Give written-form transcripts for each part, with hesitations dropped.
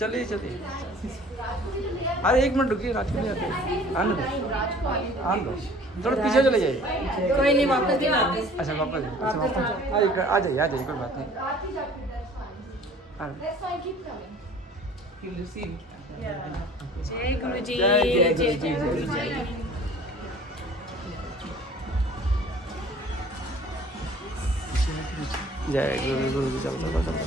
चलिए चलिए। अरे एक मिनट रुकिए, राज को ले आते हैं। आने दो, आने दो, थोड़ा पीछे चले जाइए। कोई नहीं, वापस नहीं आते। अच्छा वापस आ जाइए आ जाइए, कोई बात नहीं। जय गुरु जी, जय जय जय गुरु जी, जय गुरु जय जी। जय गुरु जी। चलो चलो चलो।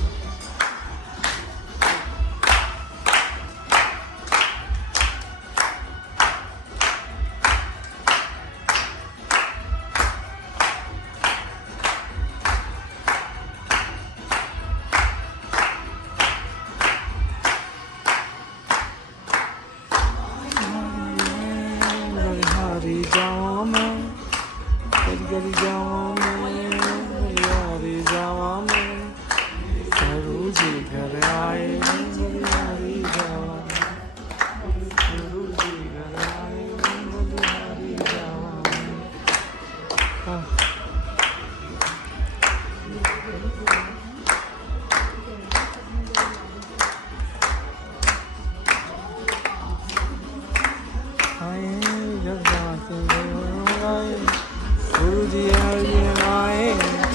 हरी जावा मैं, गरी जावा मैं, हरी जावा मैं, गुरु जी घर आए, हरी जावा, गुरु जी घर आए, हरी जावा। गुरु जी आए,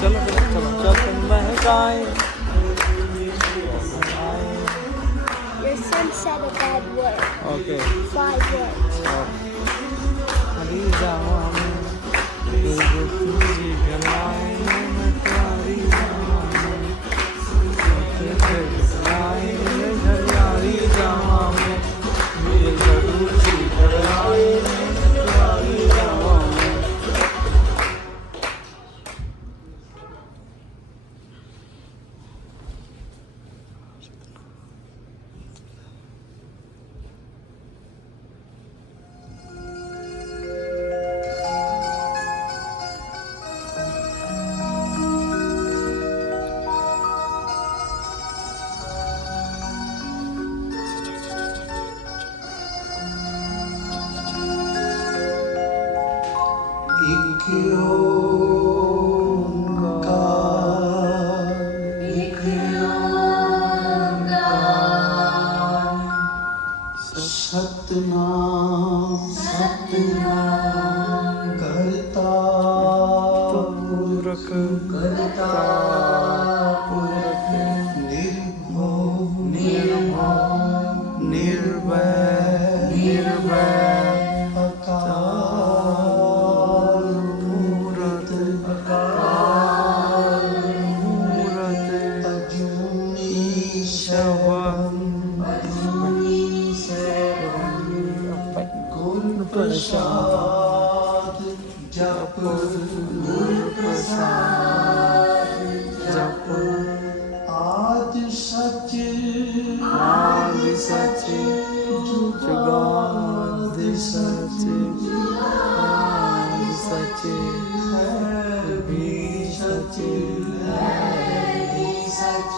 चलो चलो चलो चल महकाए। Your son said a bad word. Okay 5 words. हरी जावा में, गुरु जी घर आए, मैं तुम्हारी जावा में, आए हरी जावा में, गुरु जी घर आए, मैं तुम्हारी जावा में। एक ओंकार, एक ओंकार, सतनाम सतनाम, करता पुरख, करता पुरख, निर्भव निर्भव, निर्भय निर्भय, अकाल मूरत, अकाल मूरत, अजूनी शवम, अजूनी शवम, गुर प्रसाद जप, गुर प्रसाद जप, आद सच, आद सच, जुगाद सच, जुगाद सच, है भी सच, है भी सच,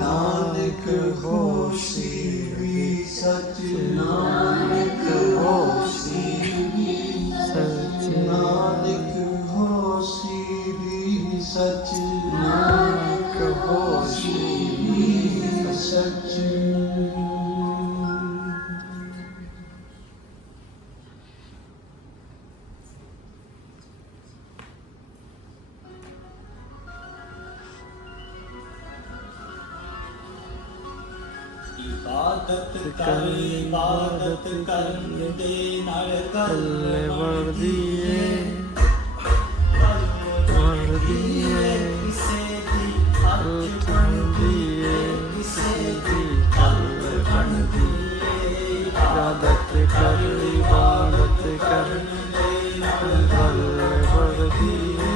नानक होशी भी सच, नानक होशी भी सच, नानक होशी भी सच, नानक होशी भी सच। इबादत कर इबादत करने दे नाल तल्ले वर्दिए वर्दिए, किसे दी अल्थ दिए, किसे दी कल बन दिए। इबादत कर इबादत कर, तल्ले वर्दिए,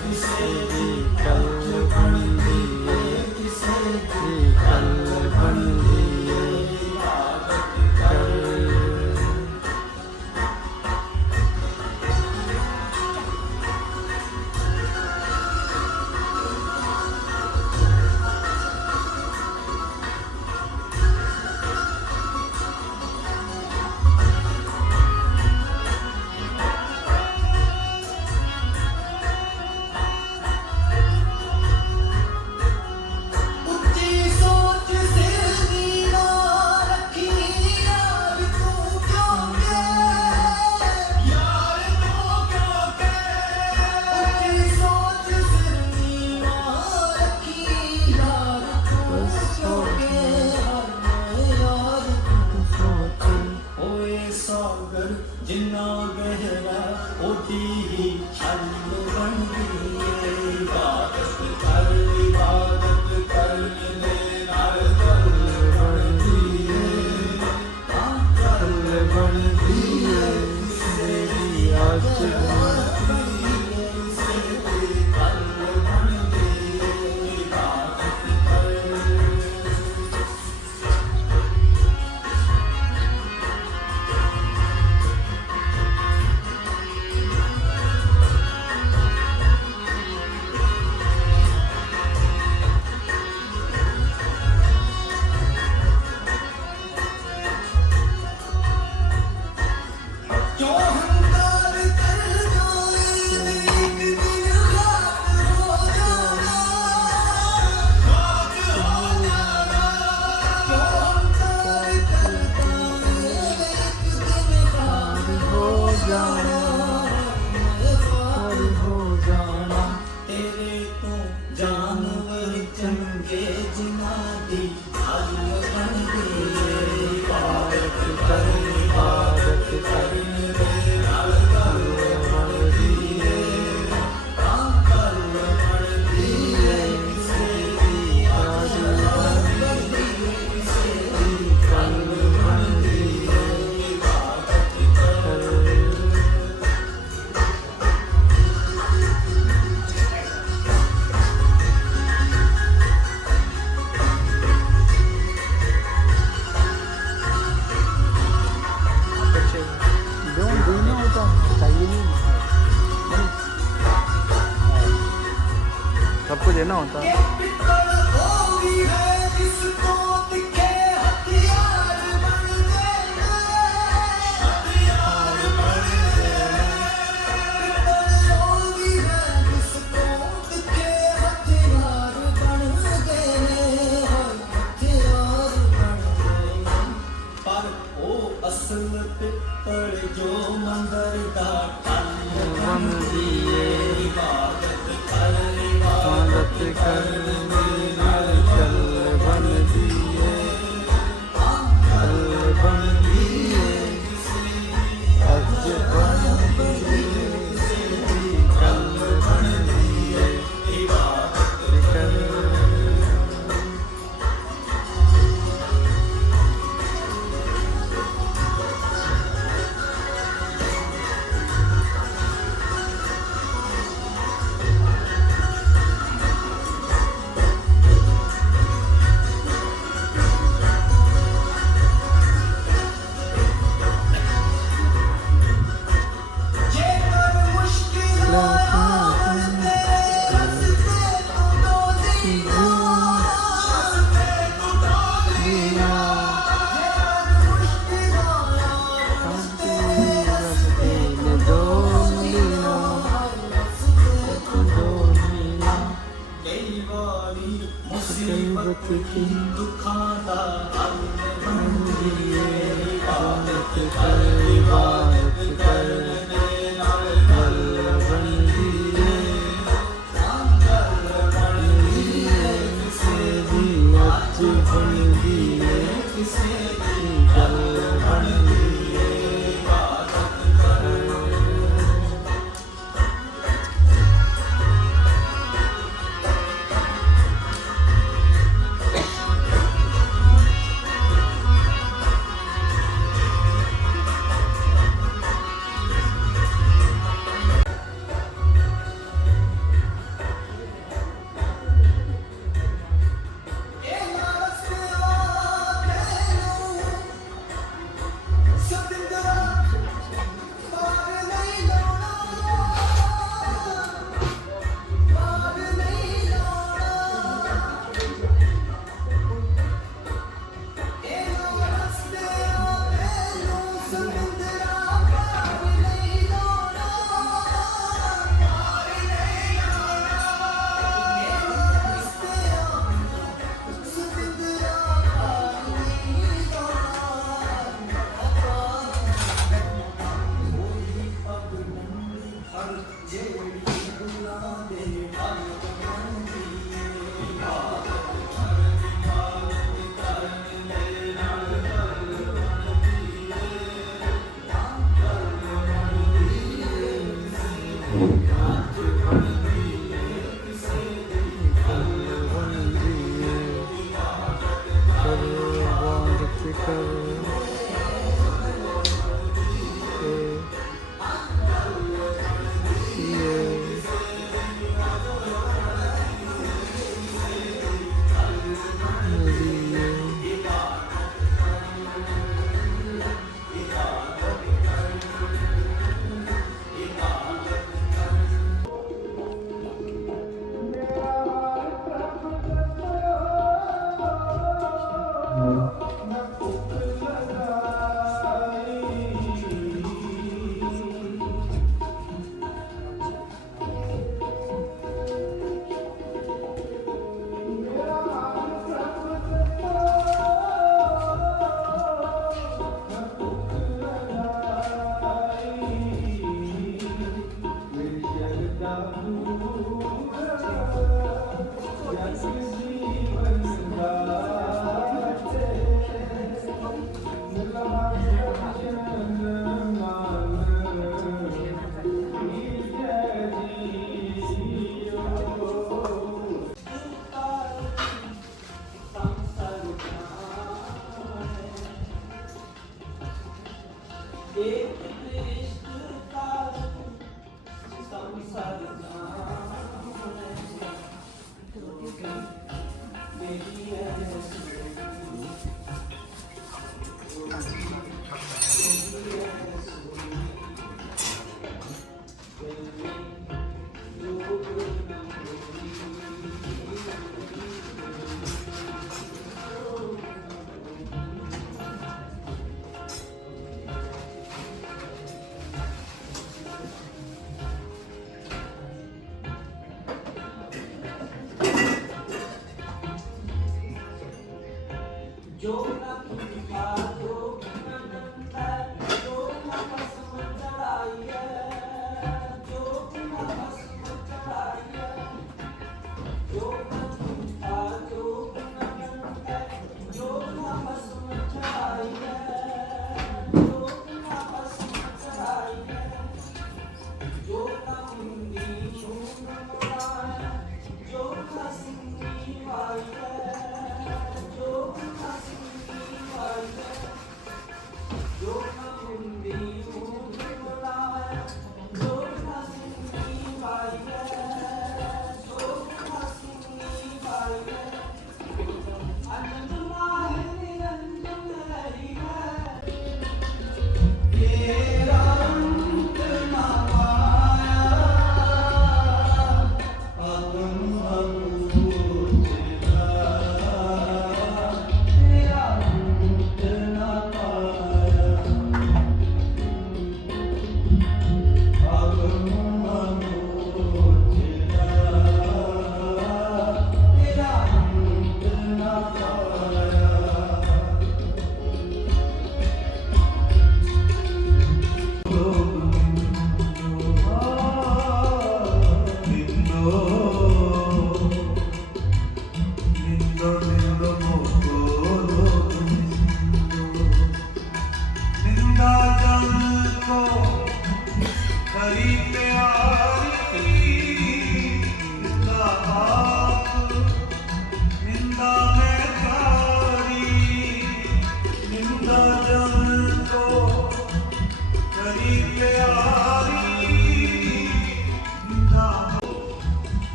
किसे दी कल बन दिए, दी कल बन दिए। कर ਗੇ ਜਿਨ੍ਹਾਂ ਦੀ ਹੱਲ ਬਣਦੀ ਏ ਇਬਾਦਤ ਕਰ ਇਬਾਦਤ ਕਰ ਨਾਲ ਗੱਲ ਬਣਦੀ ਏ ਤਾਂ ਗੱਲ ਬਣਦੀ ਏ ਕਿਸੇ ਦੀ ਅੱਜ ਬਣਦੀ ਏ ਕਿਸੇ ਦੀ ਗੱਲ ਬਣਦੀ ਏ ਇਬਾਦਤ ਕਰ बच्चे don't देना होता चाहिए नहीं सबको देना होता ਪਿੱਤਲ ਹੋਈ ਹੈ ਜਿਸ ਤੋਂ ਤਿੱਖੇ ਹਥਿਆਰ ਬਣਦੇ ਨੇ ਹਥਿਆਰ ਬਣਦੇ ਨੇ ਪਿੱਤਲ ਹੋਈ ਹੈ ਜਿਸ ਤੋਂ ਤਿੱਖੇ ਹਥਿਆਰ ਬਣਦੇ ਨੇ ਹਥਿਆਰ ਬਣਦੇ ਨੇ ਪਰ ਉਹ ਅਸਲ ਪਿੱਤਲ ਜੋ ਮੰਦਰ ਦਾ ਟੱਲ बनदी है ਇਬਾਦਤ ਕਰ इबादत कर चल बनदी है चल बनदी है अज बनदी है कल बनदी है इबादत कर ਜੇਕਰ ਮੁਸ਼ਕਿਲ ਆਏ ਤੇਰੇ ਰਸਤੇ ਤੋਂ ਡੋਲੀਆਂ ਰਸਤੇ ਤੋਂ ਡੋਲੀਆਂ ਜੇਕਰ ਮੁਸ਼ਕਿਲ ਆਏ ਕਈ ਵਾਰੀ ਮੁਸੀਬਤ ਕੀ ਦੁੱਖਾਂ ਦਾ ਹੱਲ ਬਣਦੀ ਏ ਇਬਾਦਤ ਕਰ ਇਬਾਦਤ ਕਰਨੇ ਨਾਲ ਗੱਲ ਬਣਦੀ ਏ ਤਾਂ ਗੱਲ ਬਣਦੀ ਏ ਕਿਸੇ ਦੀ ਅੱਜ ਬਣਦੀ ਏ ਕਿਸੇ ਦੀ ਗੱਲ ਬਣਦੀ ਏ ਇਬਾਦਤ ਕਰ ਇਹਨਾਂ ਰਸਤਿਆਂ ਮੈਨੂੰ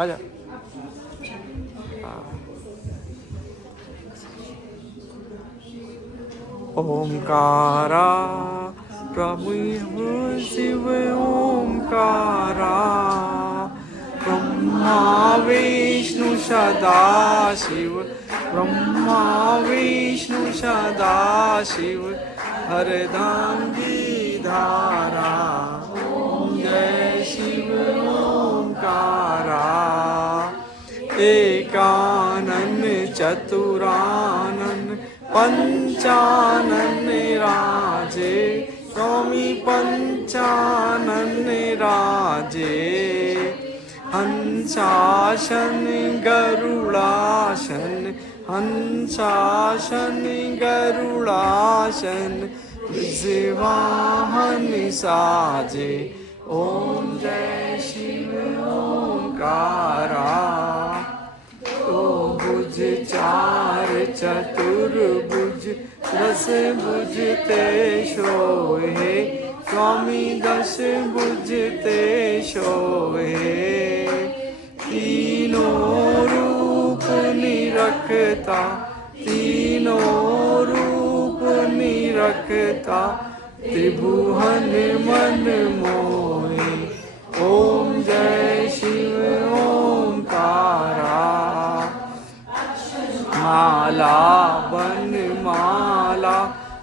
आजा। ओमकारा प्रभु शिव ओमकारा ब्रह्मा विष्णु सदा शिव ब्रह्मा विष्णु सदा शिव हरदांगी धारा ओम जय शिव ओमकारा एकानन चतुरानन पंचानन राजे स्वामी पंचानन राजे हंसासन गरुड़ासन हंसासन गरुड़ासन वाहन साजे ओम जय शिव ओमकारा तो भुज चार चतुर्भुज दस भुज ते सोहे स्वामी दस भुज ते सोहे तीनों रूप निरखता तीनों रूप निरखता त्रिभुवन मन मोहे ओम जय शिव ओमकारा माला बन माला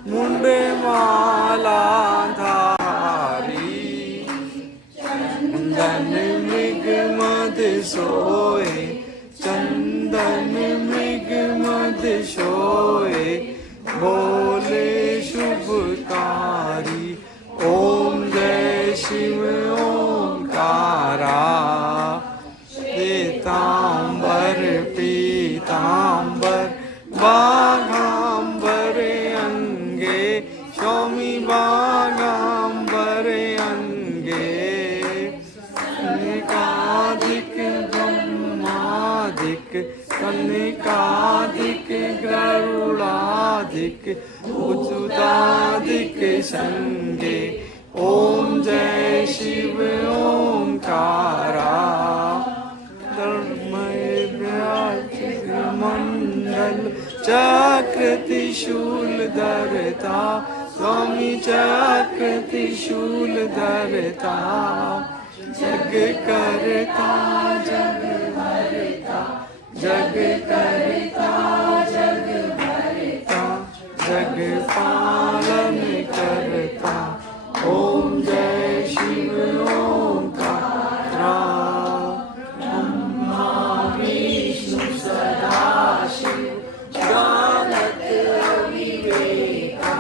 मुंड माला धारी चंदन मृग मद सोए चंदन मृग मद सोए बोले शुभकारी ओम जय शिव ओमकारा पीतांबर पीतांबर बाघांबर अंगे स्वामी बाघांबर अंगे कनिकाधिक ब्रह्माधिक कनिकाधिक गरुड़ाधिक उच्चुताधिक संगे ओम जय शिव ओमकारा मंडल चक्र त्रिशूल धरता स्वामी चक्र त्रिशूल धरता जग करता जग भरता जग करता जग भरता जग पालन करता ओम जय शिव ओमकारा ब्रह्मा विष्णु सदा शिव जानत अविवेका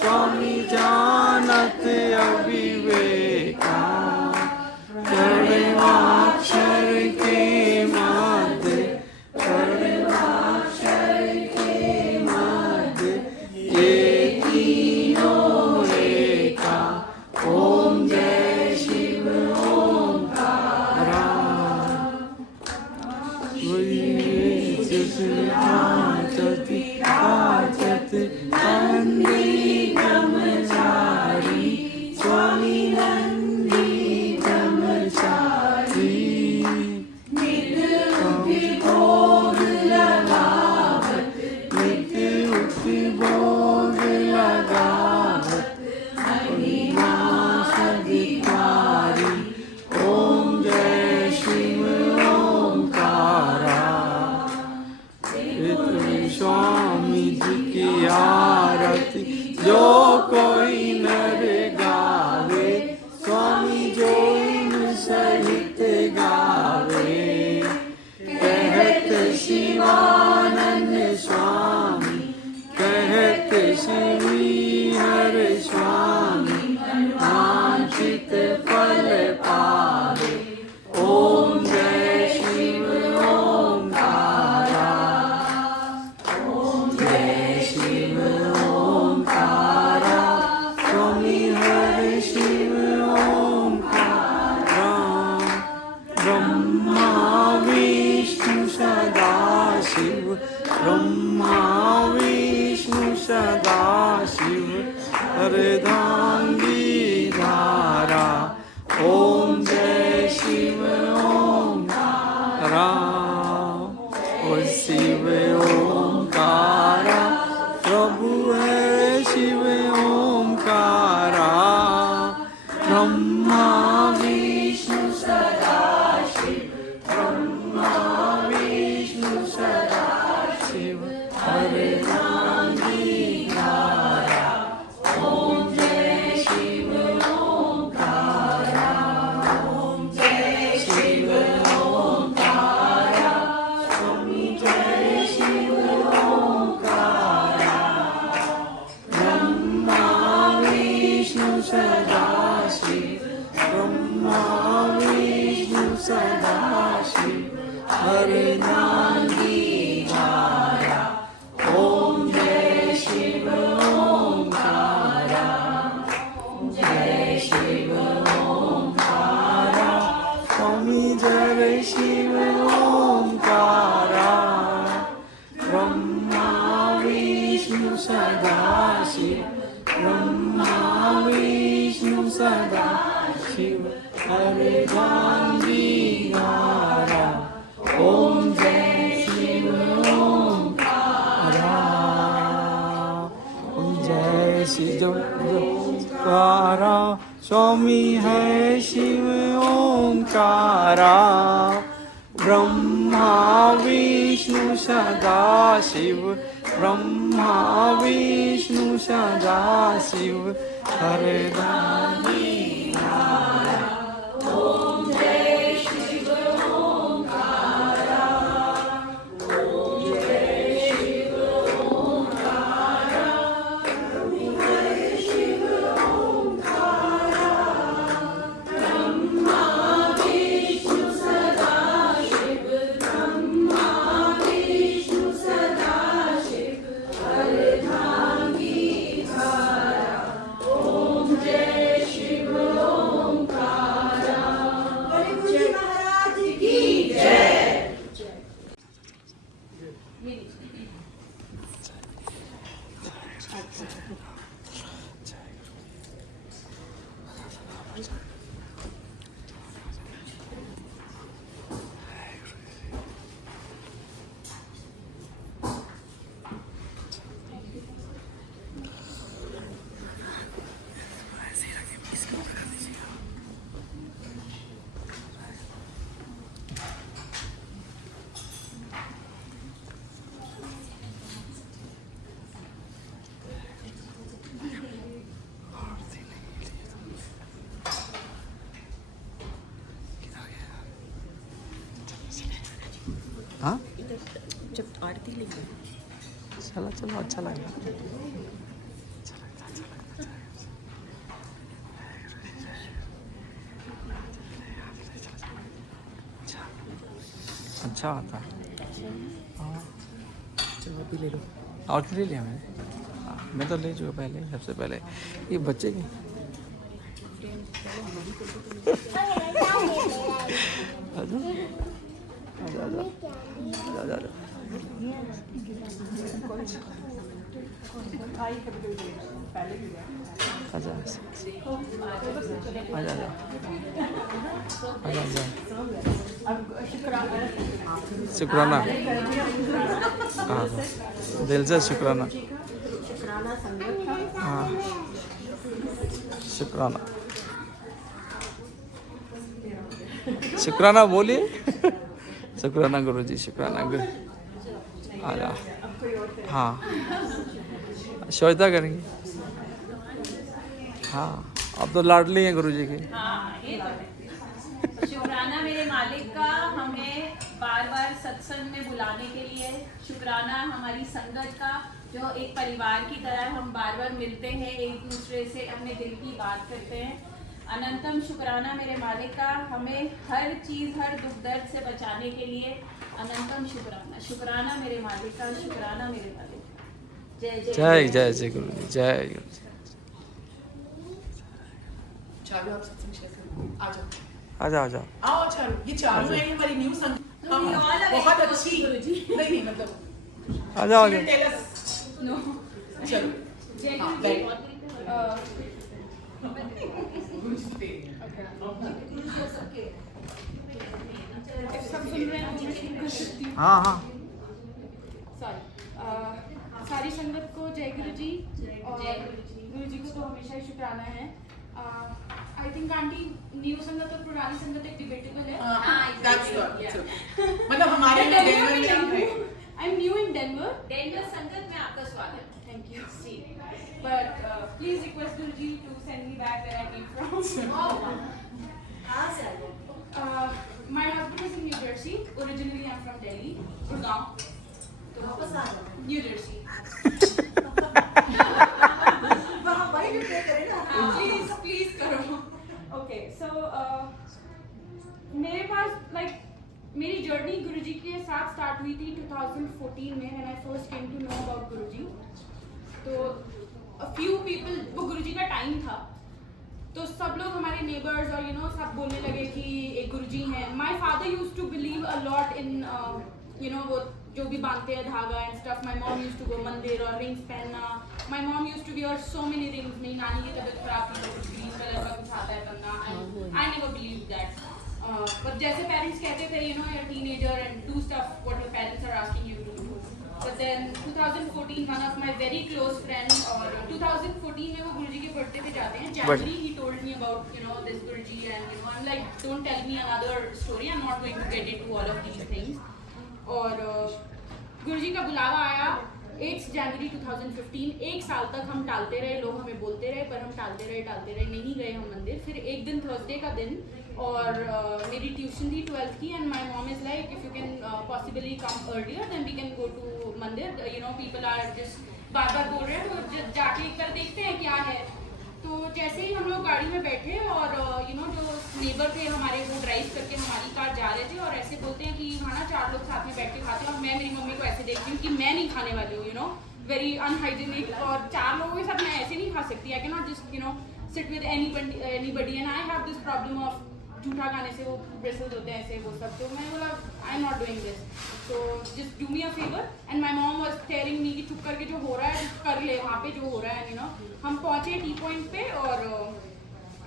स्वामी जानत अविवेका कर्माक्षर के मध्य कर्माक्षर के मध्य ये तीनों एका ओम जय शिव ओमकारा आचति आचति नंदी ब्रह्मचारी स्वामी नंदी ब्रह्मचारी नित्य उपभोग लगावत नित्य उपभोग लगावत अविनाश अधिकारी ओम जय शिव ओमकारा स्वामी जी की आरती जो कोई नर गावे स्वामी जो इन सहित गावे कहत शिवानंद स्वामी कहत श्री हर स्वामी वांछित फल पावे ओम जय शिव ओमकारा जय शिव ओमकारा स्वामी हर शिव ओमकारा ब्रह्मा विष्णु सदा शिव ब्रह्मा विष्णु सदा शिव ओंकारा, प्रभु है शिव ओंकारा। ब्रह्मा विष्णु सदा शिव, ब्रह्मा विष्णु सदा शिव, हरे नाम दीनारा। ओम जय शिव ओंकारा, ओम जय शिव ओंकारा, स्वामी जय शिव ओंकारा। ब्रह्मा विष्णु सदा शिव, ब्रह्मा विष्णु सदा शिव, हरे नाम दीनारा। ओम जय शिव ओंकारा, जय शिव ओंकारा, स्वामी जय शिव ओंकारा। ब्रह्मा विष्णु सदा शिव, ब्रह्मा विष्णु सदा शिव, हरे नाम दीनारा। ओम जय शिव ओंकारा, ओम जय शिव ओंकारा, स्वामी है शिव ओंकारा। ब्रह्मा विष्णु सदा शिव, ब्रह्मा विष्णु सदा शिव, हरे नाम दीनारा। ओम जय शिव ओंकारा, ओम जय शिव ओंकारा, ओम जय शिव ओंकारा। ब्रह्मा विष्णु सदा शिव, ब्रह्मा विष्णु सदा शिव, हरे नाम दीनारा। ओम जय शिव ओंकारा। बड़े गुरु जी महाराज की जय। हाँ जब आरती लेंगे चलो चलो, अच्छा लगा। अच्छा आता है। चलो अभी ले लो। और ले लिया मैंने। हाँ, मैं तो ले चुका पहले, सबसे पहले। ये बच्चे की आजा आजा आजा आजा आजा। आजा आजा आजा आजा आजा। शुक्राना, हाँ दिल से शुक्राना। हाँ शुक्राना, शुक्राना बोलिए। शुक्राना गुरुजी, शुक्राना गुरु। आजा, हाँ श्वेता करेंगे। हाँ अब तो लाडली हैं गुरुजी की। हाँ ये तो है। शुक्राना मेरे मालिक का हमें बार बार सत्संग में बुलाने के लिए। शुक्राना हमारी संगत का, जो एक परिवार की तरह हम बार बार मिलते हैं, एक दूसरे से अपने दिल की बात करते हैं। अनंतम शुक्राना मेरे मालिक का हमें हर चीज़, हर दुख दर्द से बचाने के लिए। अनंतम शुक्राना, शुक्राना मेरे मालिक का, शुक्राना मेरे मालिक का। जय जय जय जय जय गुरु जी, जय गुरु जी। चालू आप सत्संग शेयर करो। आ जाओ आ जाओ आ जाओ। आओ चालू, ये चालू है हमारी न्यू संग बहुत अच्छी। नहीं मतलब आ जाओ आ जाओ। Tell us. नो चलो जय हाँ, गुरु जी। हाँ हाँ सारी संगत को जय गुरु जी और गुरु जी को तो हमेशा ही शुक्राना है। आई थिंक आंटी न्यू संगत और पुरानी संगत एक डिबेटेबल है। That's the मतलब हमारे में डेनवर में आप हैं। I am new in Denver. Denver संगत में आपका स्वागत। Thank you. But please request Guru ji to send me back where I came from. My husband is in New Jersey. Originally I'm from Delhi, Gurgaon. New Jersey. Please करो. Okay, so मेरे पास मेरी journey गुरुजी के साथ start हुई थी 2014 में when I first came to know about गुरुजी। तो a few people, वो गुरुजी का टाइम था, तो सब लोग हमारे नेबर्स और सब बोलने लगे कि एक गुरुजी हैं। My father used to believe a lot in वो जो भी बांधते हैं धागा and stuff. My mom used to go mandir और रिंग्स पहनना। My mom used to wear so many rings. मेरी नानी की तबीयत खराब थी तो ग्रीन कलर का कुछ आता है पहनना। I never believe that. But जैसे पेरेंट्स कहते थे you're a teenager and do stuff what your parents are asking you to do. But then 2014 one of my very close friends, और 2014 में वो गुरुजी के बर्थडे पे जाते हैं। January he told me about this Guruji and I'm like don't tell me another story, I'm not going to get into all of these things. और गुरुजी का बुलावा आया 8 जनवरी 2015। एक साल तक हम टालते रहे, लोग हमें बोलते रहे पर हम टालते रहे, नहीं गए हम मंदिर। फिर एक दिन थर्सडे का दिन और मेरी ट्यूशन थी 12th की and my mom is like if you can possibly come earlier then we can go to mandir. People are just बार बार बोल रहे हैं तो जाके एक बार देखते हैं क्या है। तो जैसे ही हम लोग गाड़ी में बैठे और जो नेबर थे हमारे वो ड्राइव करके हमारी कार जा रहे थे और ऐसे बोलते हैं कि हाँ ना 4 लोग साथ में बैठ के खाते हैं और मैं मेरी मम्मी को ऐसे देखती हूँ कि मैं नहीं खाने वाली हूँ वेरी अनहाइजीनिक और 4 लोगों के साथ मैं ऐसे नहीं खा सकती। I can not just sit with anybody and I have this problem of झूठा खाने से वो ब्रेसल्स होते हैं ऐसे वो सब। तो मैं बोला I am not doing this, तो just do me a favour. And my mom was telling me कि चुप करके जो हो रहा है कर ले वहाँ पे जो हो रहा है हम पहुँचे टी पॉइंट पे और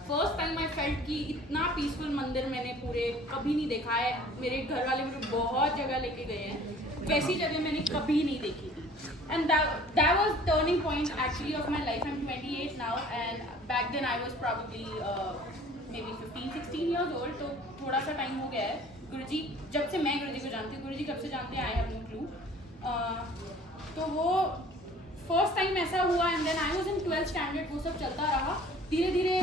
फर्स्ट टाइम आई फेल्ट कि इतना पीसफुल मंदिर मैंने पूरे कभी नहीं देखा है। मेरे घर वाले मुझे बहुत जगह लेके गए हैं, वैसी जगह मैंने कभी नहीं देखी थी। And that was turning point actually of my life. I'm 28 now and back then I was probably maybe 15-16 years old, तो थोड़ा सा टाइम हो गया है। गुरुजी जब से मैं गुरुजी को जानती हूँ, गुरुजी कब से जानते हैं आई हैव नो क्लू। तो वो फर्स्ट टाइम ऐसा हुआ and then I was in 12th standard. वो सब चलता रहा, धीरे धीरे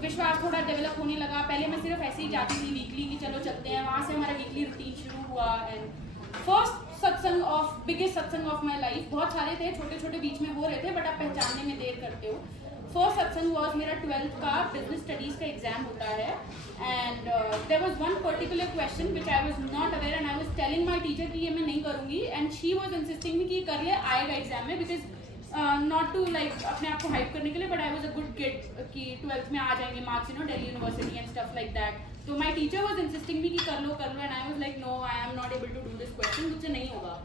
विश्वास थोड़ा डेवलप होने लगा। पहले मैं सिर्फ ऐसे ही जाती थी वीकली कि चलो चलते हैं, वहाँ से हमारा वीकली रूटीन शुरू हुआ। एंड फर्स्ट सत्संग ऑफ बिगेस्ट सत्संग ऑफ माई लाइफ, बहुत सारे थे छोटे छोटे बीच में हो रहे थे बट आप पहचानने में देर करते हो। फर्स्ट सत्संग वॉज मेरा 12th का बिजनेस स्टडीज़ का एग्जाम होता है and there was one particular question which I was not aware and I was telling my teacher कि ये मैं नहीं करूँगी and she was insisting me कि कर ले आएगा एग्जाम में, बिकॉज नॉट टू लाइक अपने आप को हाइप करने के लिए but I was a good kid कि 12th में आ जाएंगे marks Delhi university and stuff like that. तो my teacher was insisting me कि कर लो and I was like no I am not able to do this question, मुझसे नहीं होगा।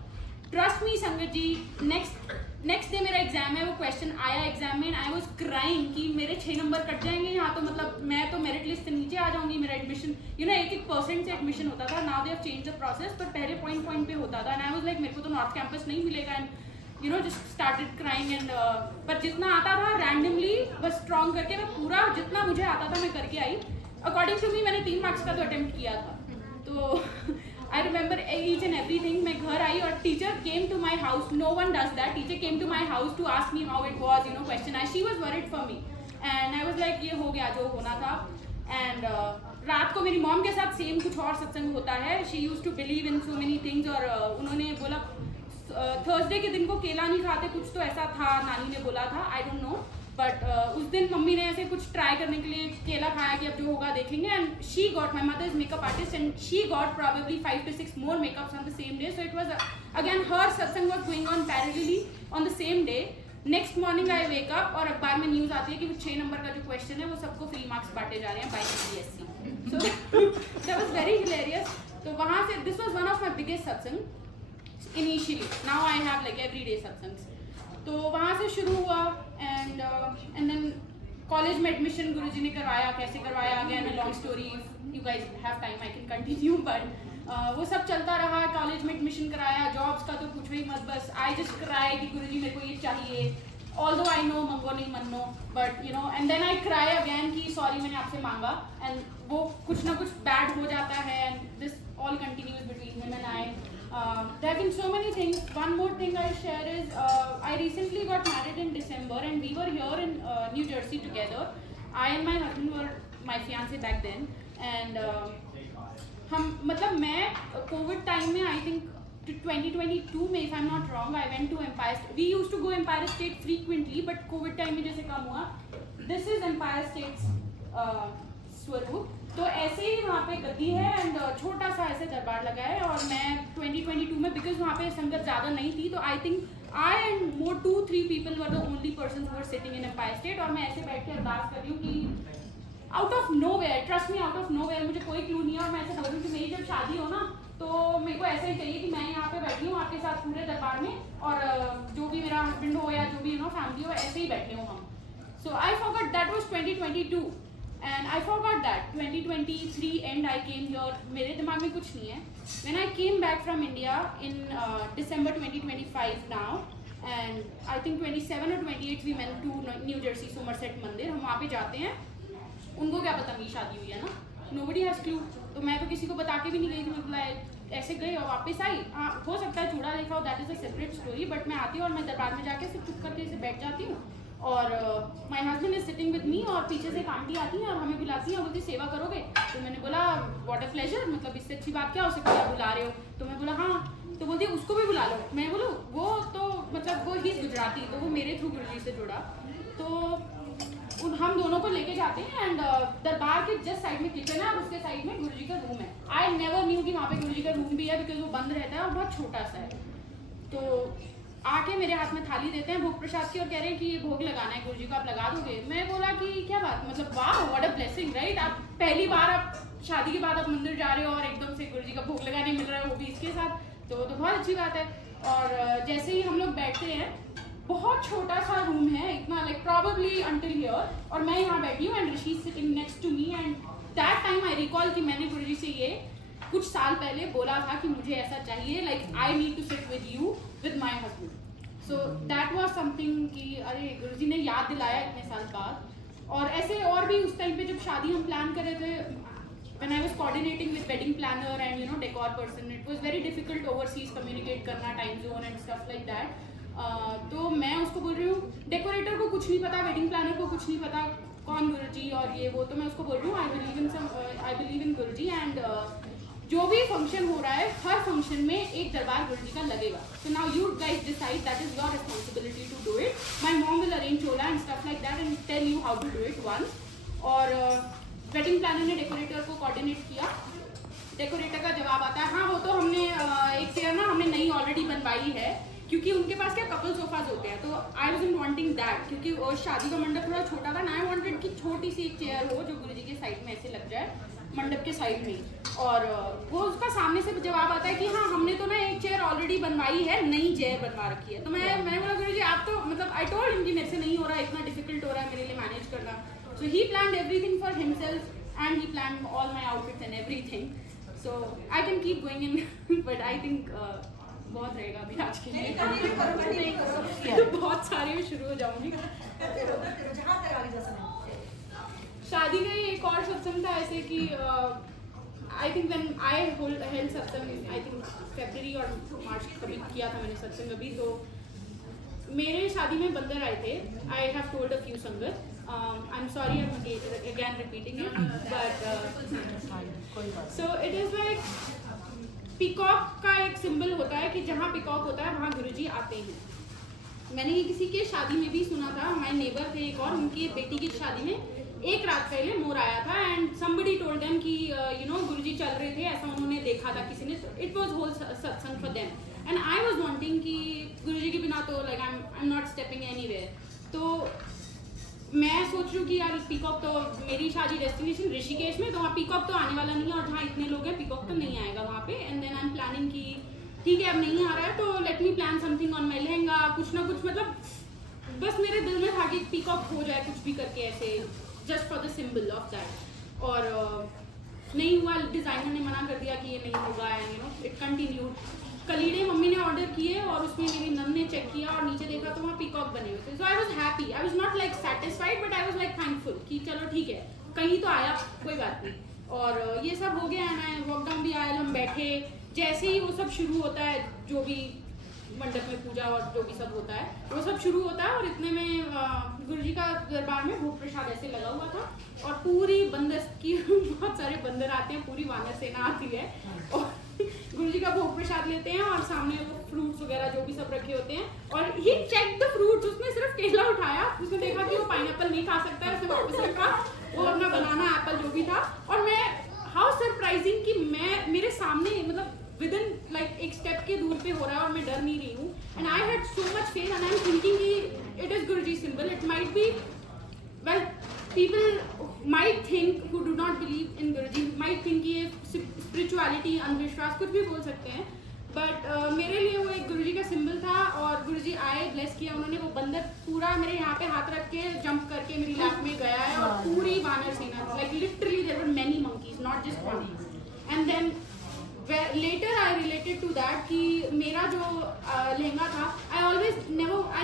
Trust me Sangat ji, next day मेरा एग्जाम है, वो क्वेश्चन आया एग्जाम में एंड आई वाज क्राइंग कि मेरे 6 नंबर कट जाएंगे यहाँ, तो मतलब मैं तो मेरिट लिस्ट से नीचे आ जाऊंगी। मेरा एडमिशन 1% से एडमिशन होता था, now they have change the process, पर पहले पॉइंट पे होता था एंड आई वाज लाइक मेरे को तो नॉर्थ कैंपस नहीं मिलेगा and just started crying and पर जितना आता था रैंडमली बस स्ट्रॉन्ग करके मैं पूरा जितना मुझे आता था मैं करके आई। अकॉर्डिंग टू मी मैंने 3 मार्क्स का तो अटेम्प्ट किया था। तो I remember each and everything. मैं घर आई और teacher came to my house. No one does that. Teacher came to my house to ask me how it was, question. She was worried for me, and I was like ये हो गया जो होना था। And रात को मेरी mom के साथ सेम कुछ और सत्संग होता है। She used to believe in so many things और उन्होंने बोला थर्सडे के दिन को केला नहीं खाते, कुछ तो ऐसा था नानी ने बोला था, I don't know. बट उस दिन मम्मी ने ऐसे कुछ ट्राई करने के लिए केला खाया कि अब जो होगा देखेंगे and she got, my mother is makeup artist and she got probably 5 to 6 more makeups on the same day. So it was again her satsang was going on parallelly on the same day. Next morning I wake up और अखबार में news आती है कि वो 6 number का जो question है वो सबको फ्री मार्क्स बांटे जा रहे हैं by CBSE. So that was very hilarious. तो वहाँ से this was one of my biggest सत्संग initially. Now I have like everyday सत्संग्स. तो वहाँ से शुरू हुआ एंड देन कॉलेज में एडमिशन गुरुजी ने करवाया. कैसे करवाया again a long story. You guys have time I can continue. But वो सब चलता रहा, कॉलेज में एडमिशन कराया, जॉब्स का तो पूछो ही मत, बस आई जस्ट क्राई कि गुरुजी मेरे को ये चाहिए, ऑल्दो आई नो मंगो नहीं मनो, but you know, and then I cry again कि सॉरी मैंने आपसे मांगा, एंड वो कुछ ना कुछ बैड हो जाता है, and this all continues between him and I. There have been so many things. One more thing I'll share is I recently got married in December and we were here in New Jersey together. I and my husband were my fiance back then, and हम मतलब मैं Covid time में I think 2022 में, if I'm not wrong, I went to Empire State. We used to go Empire State frequently, but Covid time में जैसे कम हुआ. This is Empire State's स्वरूप. तो ऐसे ही वहाँ पे गद्दी है एंड छोटा सा ऐसे दरबार लगा है, और मैं 2022 में, बिकॉज वहाँ पे संगत ज़्यादा नहीं थी, तो I think I and more 2-3 people were the only person who were sitting in Empire State. और मैं ऐसे बैठ के अरदास कर रही हूँ कि out of nowhere, trust me, out of nowhere, मुझे कोई क्लू नहीं है, और मैं ऐसे बोल रही हूँ कि मेरी जब शादी हो ना तो मेरे को ऐसा ही चाहिए कि मैं यहाँ पे बैठी हूँ आपके साथ पूरे दरबार में, और जो भी मेरा हस्बैंड हो या जो भी फैमिली हो, ऐसे ही बैठे हो हम. So I forgot that was 2022 and I forgot that 2023 end I came here. मेरे दिमाग में कुछ नहीं है. When I came back from India in December 2025 now, and I think 27 or 28 we went to New Jersey Somerset मंदिर. हम वहाँ पे जाते हैं, उनको क्या पता मेरी शादी हुई है ना, nobody has clue. तो मैं तो किसी को बता के भी नहीं गई थी, मतलब ऐसे गई और वापस आई. हाँ, हो सकता है चूड़ा देखा हो, that is a separate story, but मैं आती हूँ और मैं दरबार में जाके सिर्फ चुप करके ऐसे बैठ जाती हूँ, और my husband is sitting with me, और पीछे से एक आंटी आती है और हमें बुलाती है, बोलती सेवा करोगे? तो मैंने बोला व्हाट अ प्लेजर, मतलब इससे अच्छी बात क्या हो सकती है, बुला रहे हो? तो मैं बोला हाँ. तो बोलती उसको भी बुला लो. मैं बोलूँ वो तो मतलब वो ही गुजराती, तो वो मेरे थ्रू गुरुजी से जुड़ा, तो हम दोनों को लेके जाते हैं, एंड दरबार के जस्ट साइड में किचन है और उसके साइड में गुरुजी का रूम है. आई नेवर न्यू कि वहाँ पे गुरुजी का रूम भी है, बिकॉज वो बंद रहता है और बहुत छोटा सा है. तो आके मेरे हाथ में थाली देते हैं भोग प्रसाद की और कह रहे हैं कि ये भोग लगाना है गुरुजी को, आप लगा दोगे? मैं बोला कि क्या बात, मतलब वाह व्हाट अ ब्लेसिंग, राइट? आप पहली बार आप शादी के बाद आप मंदिर जा रहे हो और एकदम से गुरुजी का भोग लगाने मिल रहा है, वो भी इसके साथ, तो बहुत अच्छी बात है. और जैसे ही हम लोग बैठते हैं, बहुत छोटा सा रूम है, इतना लाइक प्रॉबेबली अंटिल हियर, और मैं यहाँ बैठी हूँ and Rishi sitting next to me, and that time I recall कि मैंने गुरुजी से ये कुछ साल पहले बोला था कि मुझे ऐसा चाहिए, like I need to sit with you with my husband. So that was something कि अरे गुरुजी ने याद दिलाया इतने साल बाद. और ऐसे और भी उस टाइम पे जब शादी हम प्लान कर रहे थे, when I was coordinating with wedding planner and decor person, it was very difficult overseas communicate करना, time zone and stuff like that. तो मैं उसको बोल रही हूँ, डेकोरेटर को कुछ नहीं पता, वेडिंग प्लानर को कुछ नहीं पता कौन गुरुजी और ये वो, तो मैं उसको बोल रही हूँ I believe in Guruji, and जो भी फंक्शन हो रहा है हर फंक्शन में एक दरबार गुरुजी का लगेगा. So now you guys decide, that is your responsibility to do it. My mom will arrange chola and stuff like that and tell you how to do it once. और वेडिंग प्लानर ने decorator को coordinate किया. Decorator का जवाब आता है हाँ वो तो हमने एक चेयर ना हमने नई ऑलरेडी बनवाई है, क्योंकि उनके पास क्या कपल सोफाज होते हैं. तो आई वाज़न्ट वांटिंग दैट, क्योंकि शादी का मंडप थोड़ा छोटा था, ना आई वांटेड कि छोटी सी एक चेयर हो जो गुरुजी के साइड में ऐसे लग जाए, मंडप के साइड में. और वो उसका सामने से जवाब आता है कि हाँ हमने तो ना एक चेयर ऑलरेडी बनवाई है, नई चेयर बनवा रखी है. तो मैंने बोला गुरुजी आप तो मतलब आई टोल्ड हिम कि मेरे से नहीं हो रहा, इतना डिफिकल्ट हो रहा है मेरे लिए मैनेज करना. So he planned everything for himself and he planned all my outfits and everything. So I can keep going in, but I think बहुत रहेगा अभी आज के लिए. बहुत सारे में शुरू हो जाऊंगी. शादी का एक और सत्संग था ऐसे कि I think when I held सत्संग, आई थिंक फरवरी और मार्च कभी किया था मैंने सत्संग अभी. तो मेरे शादी में बंदर आए थे. I have told a few sangat. I am sorry I am again repeating it, but so it is like peacock का एक सिंबल होता है कि जहाँ पीकॉक होता है वहाँ गुरुजी आते हैं. मैंने ये किसी के शादी में भी सुना था, हमारे नेबर थे एक और, उनकी बेटी की शादी में एक रात पहले मोर आया था एंड somebody told them कि गुरुजी चल रहे थे, ऐसा उन्होंने देखा था किसी ने. इट वाज होल सत्संग for them and I was wanting कि गुरुजी के बिना तो like I am not stepping anywhere. तो मैं सोच रही हूँ कि यार पीकॉक तो मेरी शादी डेस्टिनेशन ऋषिकेश में, तो वहाँ पीकॉक तो आने वाला नहीं है और जहाँ इतने लोग हैं पीकॉक तो नहीं आएगा वहाँ पे. And then I am planning कि ठीक है अब नहीं आ रहा है तो let me plan something on my lehenga, कुछ ना कुछ, मतलब बस मेरे दिल में था कि पीकॉक हो जाए कुछ भी करके ऐसे, just for the symbol of that. और नहीं हुआ, डिज़ाइनर ने मना कर दिया कि ये नहीं होगा. कंटिन्यूड। कलीड़े मम्मी ने ऑर्डर किए और उसमें मेरी नन ने चेक किया और नीचे देखा तो वहाँ पीकॉक बने हुए थे। So I was happy, I was not like satisfied but I was like thankful कि चलो ठीक है, कहीं तो आया, कोई बात नहीं। और ये सब हो गया है, मैं वॉकडाउन भी आया, हम बैठे, जैसे ही वो सब शुरू होता है, जो भी मंडप में पूजा और जो भी सब होता है वो सब शुरू होता है, और इतने में गुरुजी का दरबार में भोग प्रसाद ऐसे लगा हुआ था और पूरी बंदस्त की बहुत सारे बंदर आते हैं, पूरी वानर सेना आती है और गुरुजी का भोग प्रसाद लेते हैं और सामने वो फ्रूट्स वगैरह जो भी सब रखे होते हैं। और ही चेक द फ्रूट्स, उसने सिर्फ केला उठाया, उसने देखा कि वो पाइनएप्पल नहीं खा सकता है, उसने वापस रखा वो अपना बनाना एप्पल जो भी था। और मैं हाउ सरप्राइजिंग कि मैं मेरे सामने मतलब विद इन लाइक एक स्टेप के दूर पे हो रहा है और मैं डर नहीं रही हूँ। And I had so much faith and I am thinking कि it is Guruji symbol, it might be well people might think who do not believe in Guruji might think कि ये spirituality अंधविश्वास कुछ भी बोल सकते हैं, बट मेरे लिए वो एक गुरुजी का सिंबल था। और गुरुजी आए, ब्लेस किया उन्होंने, वो बंदर पूरा मेरे यहाँ पे हाथ रख के जंप करके मेरी लैप में गया है और पूरी वानर सेना, like literally there were many monkeys, not just one. एंड देन later I related to that कि मेरा जो लहंगा था, I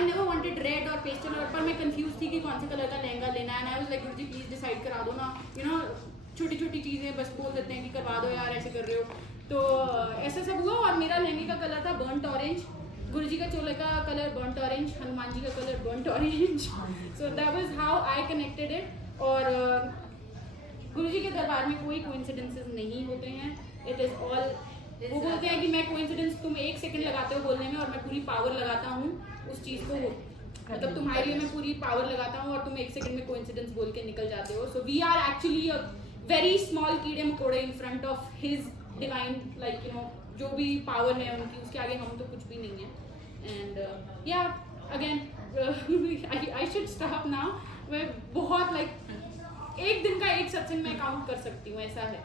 never wanted red और pastel, और पर मैं confused थी कि कौन से कलर का लहंगा लेना है। and I was like Guruji please decide करा दो ना, you know छोटी छोटी चीज़ें बस बोल देते हैं कि करवा दो यार, ऐसे कर रहे हो। तो ऐसा सब हुआ और मेरा लहंगे का कलर था बर्न्ट ऑरेंज, गुरुजी का चोले का colour burnt orange, Hanuman ji का colour burnt orange. So that was how I connected it. और गुरुजी के दरबार में कोई कोइंसिडेंसेस नहीं होते हैं, इट इज ऑल, वो बोलते हैं कि मैं कोइंसिडेंस, तुम 1 सेकंड लगाते हो बोलने में और मैं पूरी पावर लगाता हूँ उस चीज़ को, मतलब तुम्हारे लिए मैं पूरी पावर लगाता हूँ और तुम 1 सेकंड में कोइंसिडेंस बोल के निकल जाते हो। So we are actually a very small कीड़े मकोड़े in front of his divine, like you know जो भी पावर है उनकी, उसके आगे हम तो कुछ भी नहीं है। एंड या again I should stop now. मैं बहुत लाइक एक दिन का एक सत्संग में काउंट कर सकती हूँ, ऐसा है।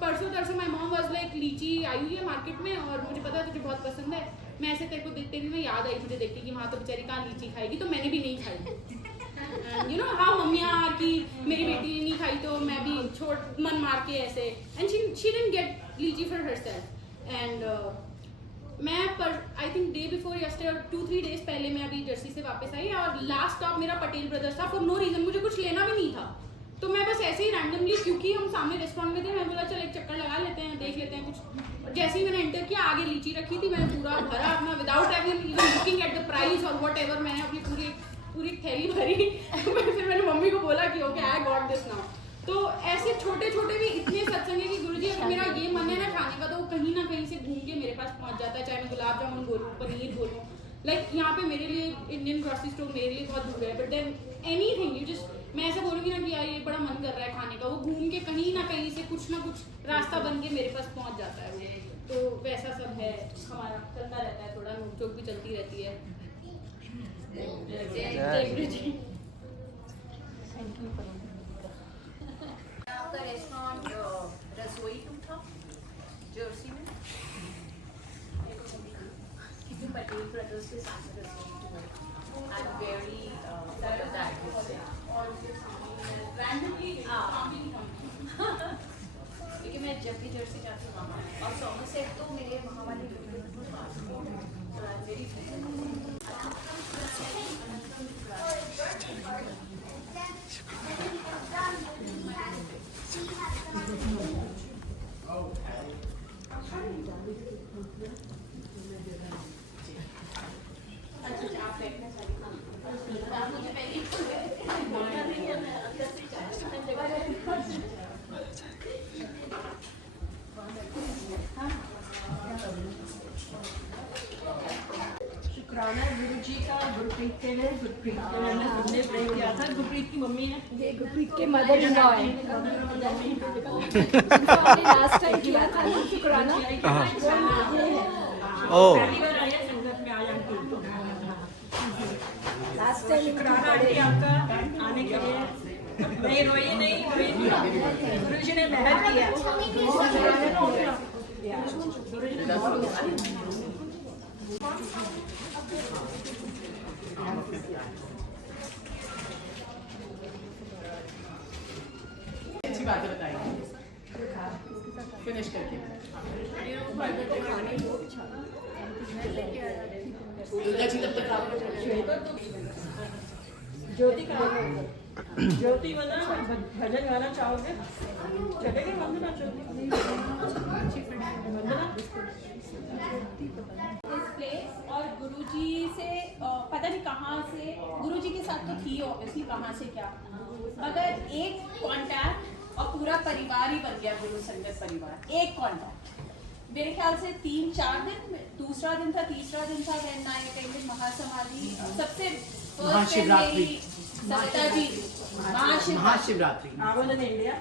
परसों तरसों माई मॉम वाज लाइक लीची आई हुई है मार्केट में और मुझे पता है तुझे बहुत पसंद है, मैं ऐसे तेरे को देखते हुए मैं याद आई मुझे देखती कि वहाँ तो बेचारी कहाँ लीची खाएगी, तो मैंने भी नहीं खाई। यू नो हाउ मम्मियाँ की मेरी बेटी ने नहीं खाई तो मैं भी छोड़ मन मार के ऐसे, एंड शी डिडंट गेट लीची फॉर हरसेल्फ। एंड मैं पर I think day before yesterday और 2-3 डेज पहले मैं अभी जर्सी से वापस आई और लास्ट स्टॉप मेरा पटेल ब्रदर्स था। फॉर नो रीज़न, मुझे कुछ लेना भी नहीं था, तो मैं बस ऐसे ही रैंडमली, क्योंकि हम सामने रेस्टोरेंट में थे, मैं बोला चल एक चक्कर लगा लेते हैं, देख लेते हैं कुछ। जैसे ही मैंने एंटर किया आगे लीची रखी थी, मैंने पूरा भरा अपना without even looking at the price और वॉट एवर, मैंने अपनी पूरी थैली भरी। फिर मैंने मम्मी को बोला कि okay I got this now. तो ऐसे छोटे छोटे भी इतने सत्संग है कि गुरुजी अगर मेरा ये मन है ना खाने का तो वो कहीं ना कहीं से घूम के मेरे पास पहुंच जाता है, चाहे मैं गुलाब जामुन बोलूँ, पनीर बोलूँ, लाइक यहाँ पे मेरे लिए इंडियन ग्रोसरी स्टोर मेरे लिए बहुत दूर है, but than anything you just, मैं ऐसा बोलूँगी ना कि यार ये बड़ा मन कर रहा है खाने का, वो घूम के कहीं ना कहीं से कुछ ना कुछ रास्ता बन के मेरे पास पहुंच जाता है। तो वैसा सब है हमारा, चलता रहता है, थोड़ा नोक-झोंक भी चलती रहती है। जय गुरु जी। आपका रेस्टोरेंट रसोई टू था जर्सी में, किसी पटेल ब्रदर्स के सामने रसोई too, I am very proud of that. क्योंकि मैं जब भी जर्सी जाती हूँ वहाँ और सॉमरसेट तो मेरे वहाँ वाले मेरी शुक्राना गुरुजी का, गुरप्रीत के लिए, गुरप्रीत के लिए हमने सबने प्रे किया था। गुरप्रीत की मम्मी है, ये गुरप्रीत के मदर इन लॉ है। लास्ट टाइम किया था ना शुक्राना, ओह पहली बार आई है संगत में, आया लास्ट टाइम शुक्राना आंटी आपका आने के लिए। नहीं रोइए, नहीं रोइए, गुरुजी ने मेहर किया। अच्छी बात बताई, फिनिश फिनिश करके दुर्गा जी तब तक आप ज्योति का ज्योति बना भजन गाना चाहोगे चलेगा वंदना ज्योति वंदना इस प्लेस और गुरुजी से पता नहीं कहाँ से, गुरुजी के साथ तो थी ऑब्वियसली, कहाँ से क्या, मगर एक कांटेक्ट और पूरा परिवार ही बन गया गुरु संगत परिवार। एक कांटेक्ट मेरे ख्याल से 3-4 दिन, दूसरा दिन था, तीसरा दिन था, देन आई अटेंडेड महासमाधि, सबसे महाशिवरात्रि। सविता जी महाशिवरात्रि आवाज इन इंडिया।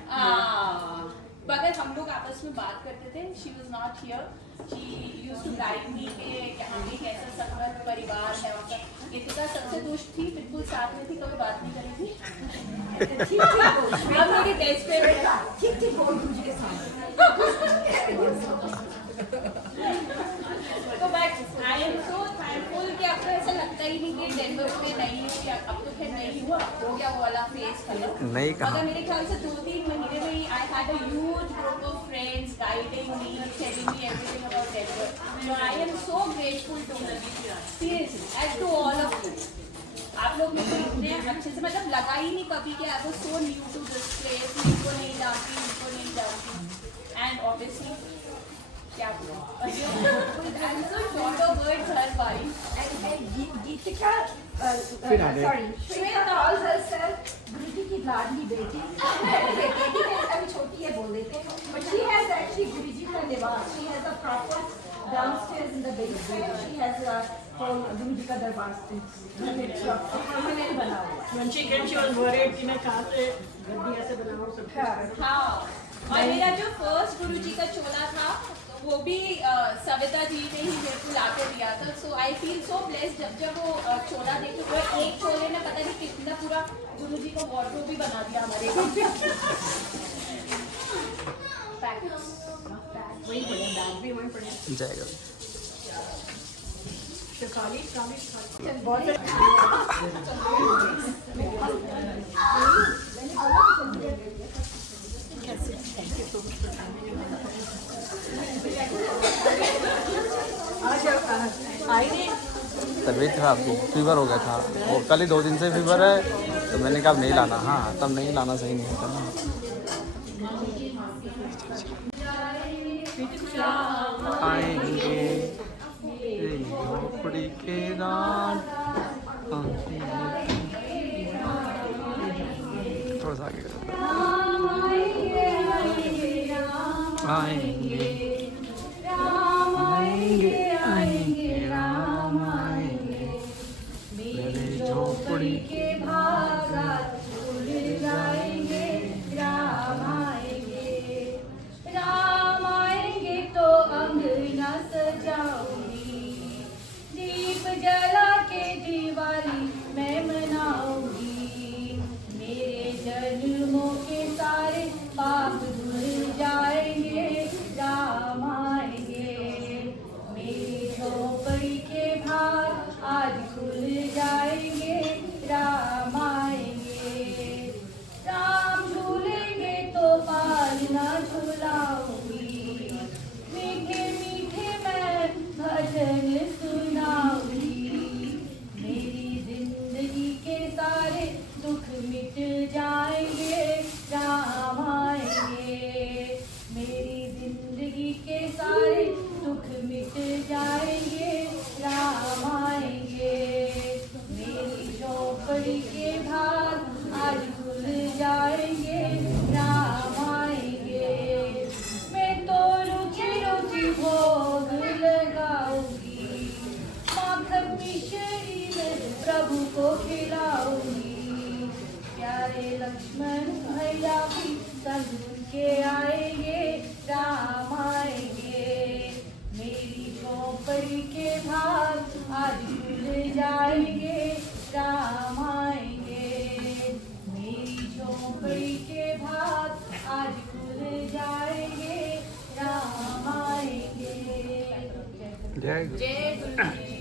मगर हम लोग आपस में बात करते थे, she was not here, she used to guide me कि यहाँ पे कैसा संगत परिवार है वहाँ पर। इतना सबसे दुष्ट थी, बिल्कुल साथ में थी, कभी बात नहीं करी थी। अब मेरी बेस्ट फ्रेंड है, ठीक बोल गुरुजी के साथ। तो but I am so thankful कि आपको ऐसा लगता ही नहीं कि डेनवर में नहीं, अब तो फिर नहीं हुआ, हो गया वो वाला फेस खत्म। नहीं कहा। मगर मेरे ख्याल से 2-3 महीने में ही I had a huge group of friends guiding me, telling me everything about Denver. So I am so grateful to seriously as to all of you. आप लोग मेरे को इतने अच्छे से, मतलब लगा ही नहीं कभी कि I was so new to this place, इनको नहीं जानती एंड ऑब्वियसली क्या बोला I am so short of words हर बारी। Geetika sorry Shweta calls herself Guruji की लाडली बेटी। बेटी अभी छोटी है बोल देते हैं, but she has actually गुरुजी का निवास, she has a proper downstairs in the building, she has a whole गुरुजी का दरबार permanent बना हुआ। When she came, she was worried कि मैं कहाँ से गद्दी ऐसे बनाऊँ सब। हाँ, और मेरा जो फर्स्ट गुरुजी का चोला था वो भी सविता जी ने ही मेरे को ला के दिया था। सो आई फील सो ब्लेस्ड जब वो चोला देखी, वो एक चोले ने पता नहीं कितना पूरा गुरुजी का वार्डरोब भी बना दिया हमारे वही पड़े बैग भी वहीं पड़े जाएगा। तबीयत खराब थी, फीवर हो गया था, और कल ही 2 दिन से फीवर है, तो मैंने कहा नहीं लाना। हाँ, तब नहीं लाना सही नहीं होता ना। आएंगे झोपड़ी के रात, थोड़ा सा आगे आएंगे आएंगे आएंगे राम आएंगे, मेरे झोपड़ी के भागात खुल जाएंगे, राम आएंगे। राम आएंगे तो अंगना सजाऊंगी, दीप जला के दिवाली मैं मनाऊंगी, मेरे जन्मों के सारे पाप धुल जाएंगे, राम आएंगे। मेरी झोपड़ी के भाग आज खुल जाएंगे, राम आएंगे। राम झूलेंगे तो पालना झूलाऊंगी, मीठे मीठे मैं भजन सुनाऊंगी, मेरी जिंदगी के सारे दुख मिट जाएंगे, राम आएंगे। मेरी जिंदगी के सारे दुख मिट जाएंगे, राम आएंगे। मेरी झोपड़ी के भाग आज खुल जाएंगे, राम आएंगे। मैं तो रुचि रुचि भोग लगाऊंगी, माखन मिश्री में प्रभु को खिलाऊंगी, प्यारे लक्ष्मण भैया भी संग के आएंगे, राम आएंगे। मेरी झोपड़ी के भाग आज खुल जाएंगे, राम आएंगे। मेरी झोपड़ी के भाग आज खुल जाएंगे, राम आएंगे। जय गुरु। जय गुरु जी।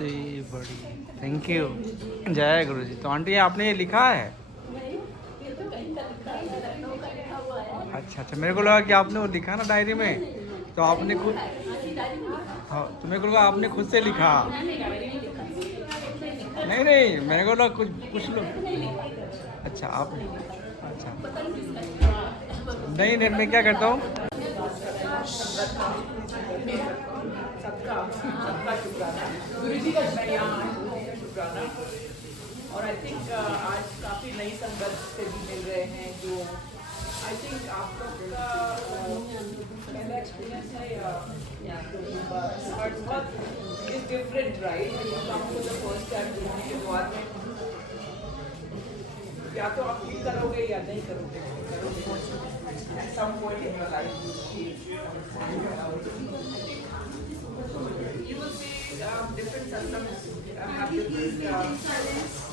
से बड़ी। Thank you. जय गुरु जी। तो आंटी आपने ये लिखा है? अच्छा अच्छा, मेरे को लगा कि आपने वो लिखा ना डायरी में, तो आपने खुद, हाँ तो मेरे को लगा आपने खुद से लिखा। नहीं नहीं, मेरे को लगा कुछ लोग। अच्छा आप, अच्छा नहीं नहीं, मैं क्या करता हूँ, सबका शुक्राना गुरु जी का यहाँ शुक्राना। और आई थिंक आज काफ़ी नई संगत से भी मिल रहे हैं, जो आई थिंक आप लोग का पहला एक्सपीरियंस है या बहुत इज डिफरेंट राइट। आपको द फर्स्ट टाइम जुड़ने के बाद में या तो आप फील करोगे या नहीं करोगे, at some point in your life you will see different systems have different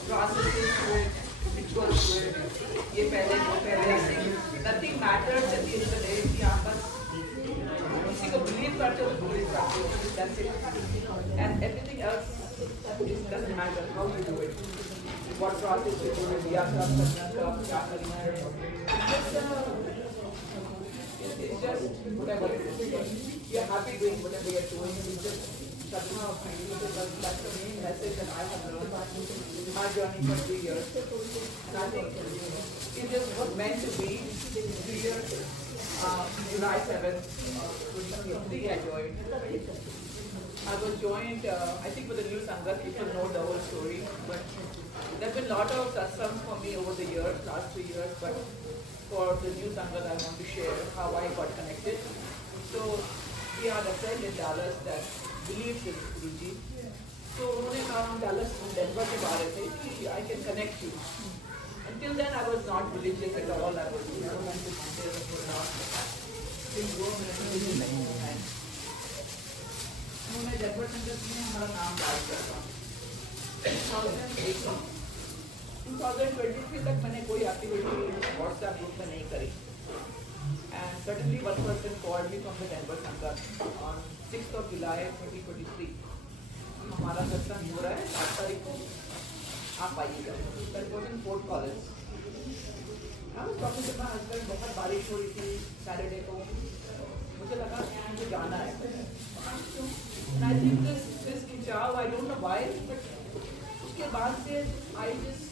processes to it, rituals to it. ये पहले वो पहले, I think nothing matters at the end of the day कि आप बस किसी को believe करते हो तो believe करते हो, that's it, and everything else doesn't matter how you do it, what process you do it, या कब करना कब क्या करना है, it's just whatever it is. You're happy doing whatever you're doing. It's just somehow that's the main message that I have learned in my journey for 3 years. And I think it just was meant to be 3 years. July 7th, I joined. I was joined, I think for the new Sangat, people know the whole story. But there have been a lot of satsangs for me over the years, last 3 years. But for the new Sangat, I want to share how I got connected. So we had a friend in Dallas that believes in Guruji. So उन्होंने कहा हम Dallas Denver से आ रहे थे कि I can connect you. Until then I was not religious at all. I was went to Mondays or not. उन्होंने Denver Sangat में हमारा नाम डाल दिया। 2023 तक मैंने कोई एक्टिविटी WhatsApp ग्रुप में नहीं करी। And suddenly one person called me from the Denver Sangat on 6th of July 2023. हमारा सत्संग हो रहा है 7 तारीख को, आप आइएगा। That was in Fort Collins. I was talking to my husband, बहुत बारिश हो रही थी Saturday को, मुझे लगा मुझे जाना है। And I think this खिंचाव, I don't know why, but उसके बाद से I just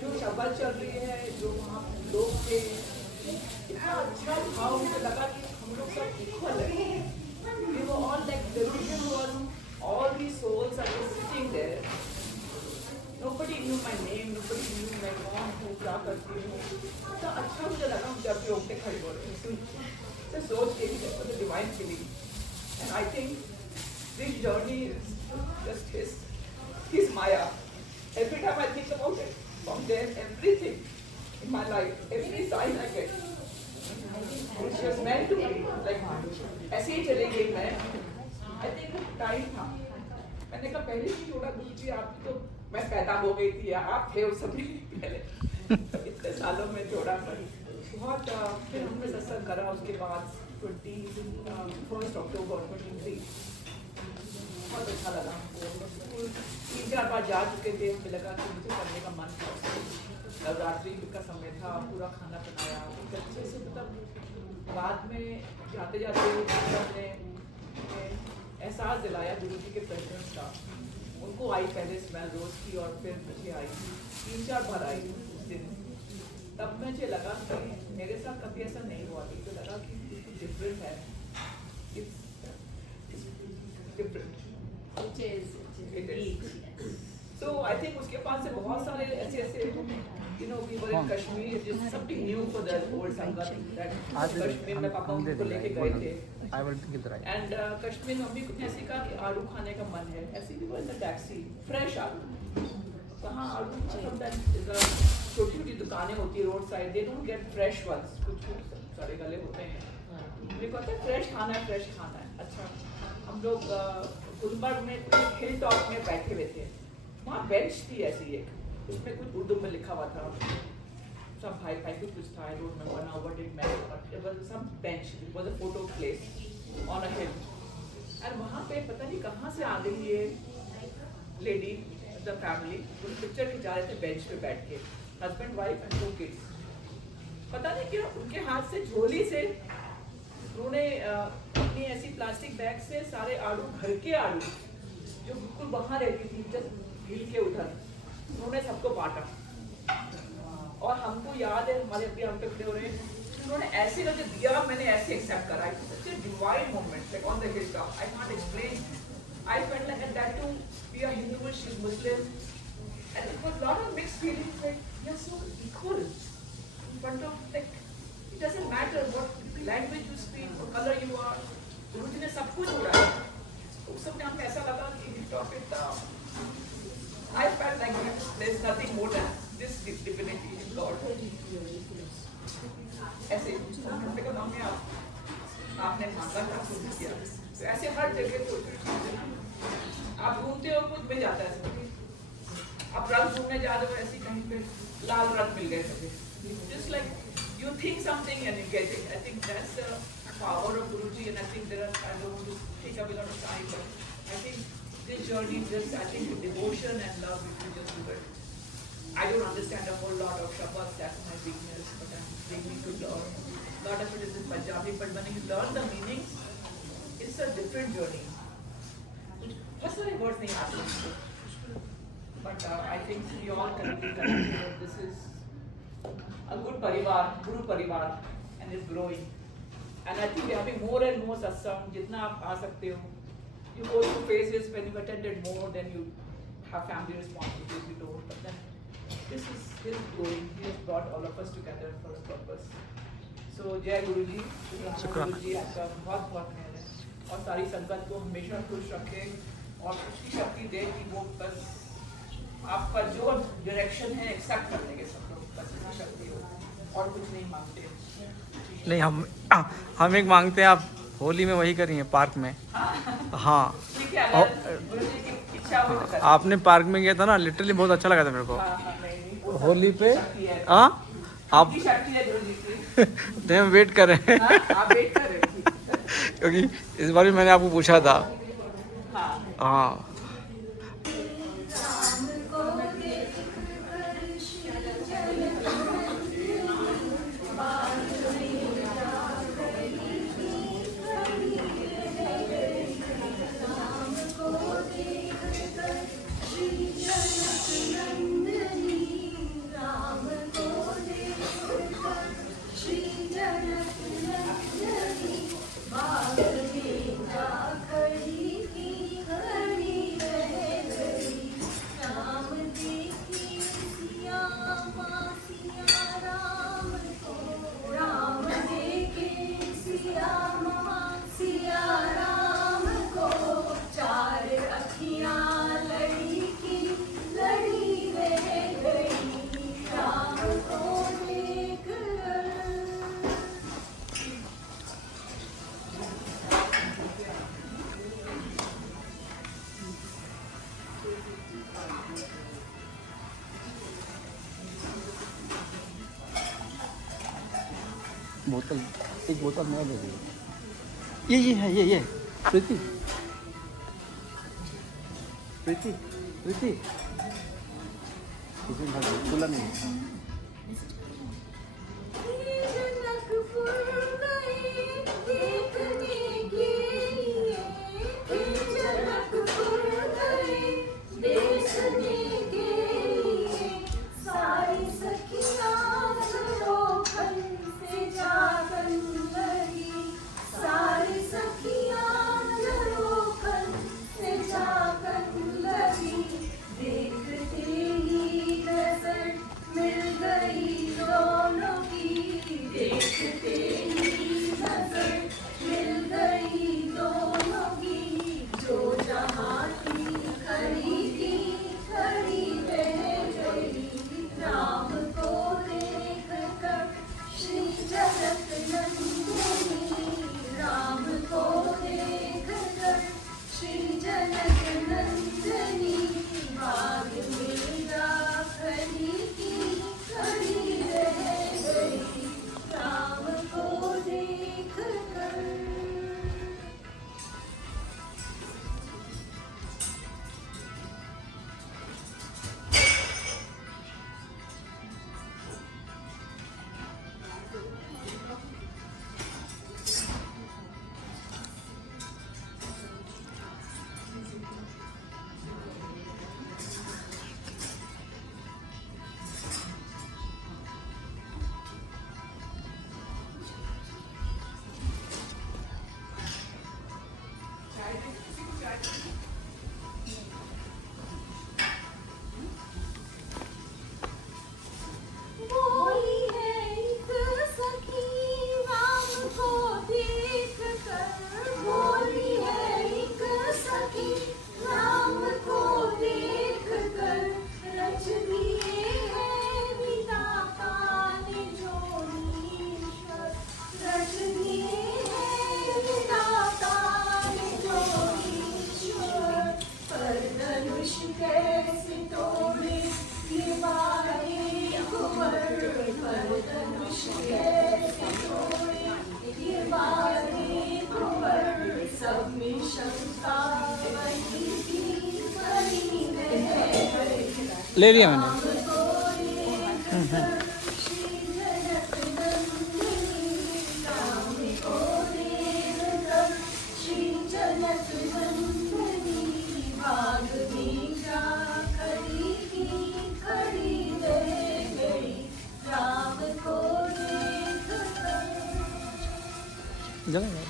जो शब्द चल रही है, जो वहाँ लोग थे, इतना अच्छा भाव मुझे लगा कि हम लोग सब इक्वल है। We were all like the vision was all these souls are just sitting there. Nobody knew my name, nobody knew मैं कौन हूँ, क्या करती हूँ। इतना अच्छा मुझे लगा जब भी उठे खड़े हो रहे थे। तो सोच के भी for the divine feeling. And I think this journey is just his Maya. Every time I think about it, from there, everything in my life, every sign I get, which was meant to be, like, ऐसे ही चली गई मैं. I time था, मैंने कहा पहले ही जोड़ा गुरुजी आप तो, मैं पैदा हो गई थी, आप थे उस समय पहले, तो इतने सालों में जोड़ा पर बहुत। फिर हमने सत्संग करा उसके बाद 21 अक्टूबर 23 बहुत अच्छा लगा हमको। 3-4 बार जा चुके थे, हमें लगा कि मुझे करने का मन था। नवरात्रि का समय था, पूरा खाना बनाया अच्छे से, मतलब बाद में जाते जाते हमने एहसास दिलाया गुरु जी के प्रेजेंस का। उनको आई पहले स्मेल रोज की और फिर मुझे आई, 3-4 बार आई उस दिन। तब मुझे लगा कि मेरे साथ कभी ऐसा नहीं हुआ, तो लगा कि कुछ डिफरेंट है, डिफरेंट। So I think उसके पास से बहुत सारे ऐसे we were in Kashmir, just something new for the old Sangat that Kashmir में पापा उनको लेके गए थे। And कश्मीर में मम्मी को ऐसे कहा कि आलू खाने का मन है, ऐसे भी was a taxi, fresh आलू। कहाँ आलू, छोटी छोटी दुकानें होती है road side, they don't get fresh ones, कुछ सारे गले होते हैं। मेरे को कहते हैं फ्रेश खाना है, फ्रेश खाना है। अच्छा, हम लोग गुलबर्ग में हिल टॉप में बैठे हुए थे, वहाँ बेंच थी ऐसी एक, उसमें कुछ उर्दू में लिखा हुआ था, सब भाई कुछ था, I don't remember now what it meant, but it was some bench, it was a photo place on a hill, and वहाँ पे पता नहीं कहाँ से आ गई ये लेडी, the family, वो पिक्चर खिंचा रहे थे बेंच पे बैठ के, husband, wife and 2 kids, पता नहीं क्यों उनके हाथ से झोली से उन्होंने अपनी ऐसी प्लास्टिक बैग से सारे आलू, घर के आलू जो बिल्कुल वहाँ रहती थी जस्ट हिल के उधर, उन्होंने सबको बांटा। और हमको याद है, हमारे अभी हम पे खड़े हो रहे हैं, उन्होंने ऐसे करके दिया, मैंने ऐसे एक्सेप्ट करा। It's such a divine moment, like on the hill top, I can't explain. I felt like that two we are Hindu, she is Muslim, and it was lot of mixed feelings, like we are so equal in front of, like it doesn't matter what language you speak, what colour you are, Guruji ने सब कुछ उड़ाया। उस समय हमें ऐसा लगा कि हिल टॉप इतना, I felt like there's nothing more than this divinity in God. ऐसे हमने कहा मम्मी आपने मांगा था कुछ किया, तो ऐसे हर जगह छोटी चीजें ना, आप घूमते हो कुछ मिल जाता है सब, आप रंग घूमने जा रहे हो ऐसे कहीं पे लाल रंग मिल गए सभी, just like you think something and you get it. I think that's the power of Guruji, and I think I don't want to take up a lot of time, but I think this journey just, I think with devotion and love, if you just do it. I don't understand a whole lot of Shabbat, that's my weakness, but I'm beginning to learn. A lot of it is in Punjabi, but when you learn the meanings, it's a different journey. That's why words nahi aate. But I think we all can be connected. This is a good parivar, Guru parivar, and it's growing. And I think we're having more and more satsang, jitna aap aa sakte ho. You go through phases when you've attended more, then you have family responsibilities, you don't. But then this is growing. He has brought all of us together for a purpose. So Jai Guruji, Guruji आपका बहुत बहुत मेहर है, और सारी संगत को हमेशा खुश रखे और उसकी शक्ति दे कि वो बस आपका जो डायरेक्शन है एक्सेप्ट करने के सब लोग, बस इतनी शक्ति हो, और कुछ नहीं मांगते। नहीं, हम एक मांगते हैं, आप होली में वही करिए पार्क में। हाँ, आपने पार्क में गया था ना, लिटरली बहुत अच्छा लगा था मेरे को होली पे। हाँ, आप वेट कर रहे हैं क्योंकि इस बार भी मैंने आपको पूछा था। हाँ, खड़ी बोतल, एक बोतल मैं दे दी। ये है, ये प्रीति प्रीति प्रीति खुला नहीं है। ले लिया मैंने। जगह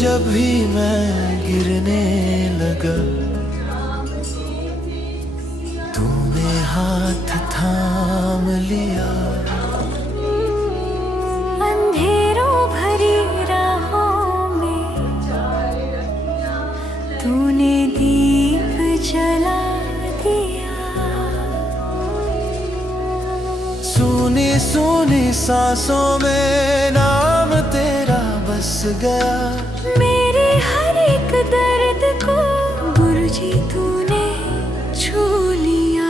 जब भी मैं गिरने लगा तूने हाथ थाम लिया। अंधेरों भरी राहों में तूने दीप जला दिया। सूनी सूनी सांसों में नाम तेरा बस गया। मेरे हर एक दर्द को गुरुजी तूने छू लिया।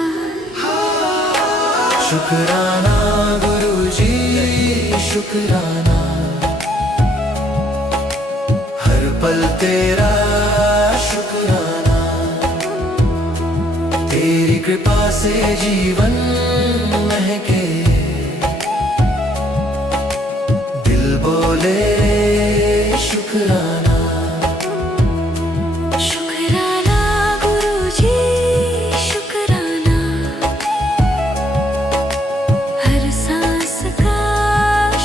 शुक्राना गुरुजी शुक्राना, हर पल तेरा शुक्राना। तेरी कृपा से जीवन महके, दिल बोले शुक्राना। शुक्राना गुरुजी शुक्राना, हर सांस का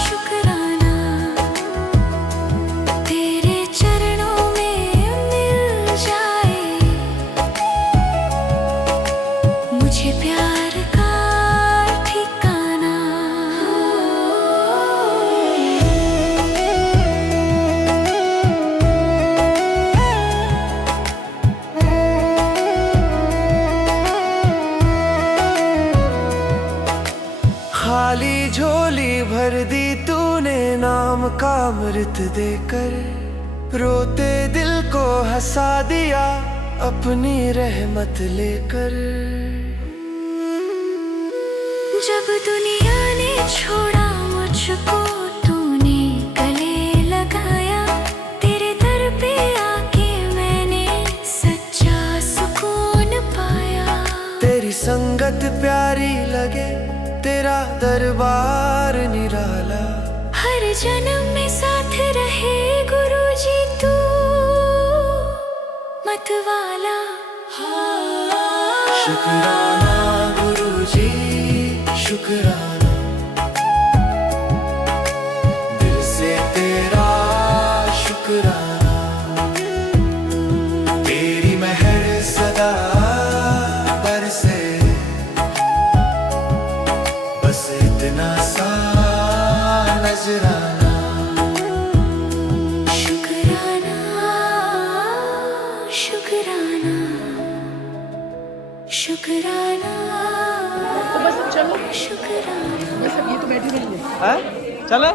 शुक्राना। तेरे चरणों में मिल जाए मुझे प्यार का ठिकाना। खाली झोली भर दी तूने नाम का अमृत देकर। रोते दिल को हंसा दिया अपनी रहमत लेकर। जब दुनिया ने छोड़ा मुझको तूने गले लगाया। तेरे दर पे आके मैंने सच्चा सुकून पाया। तेरी संगत प्यारी लगे, तेरा दरबार निराला। हर जन्म में साथ रहे गुरुजी तू मतवाला। शुक्राना गुरुजी शुक्राना, दिल से तेरा शुक्राना। तेरी मेहर सदा बरसे, बस इतना सा नजराना। शुक्राना शुक्राना शुक्राना तो बस अब चलो, शुक्राना। बस अब ये तो बैठी रही है। हैं? चले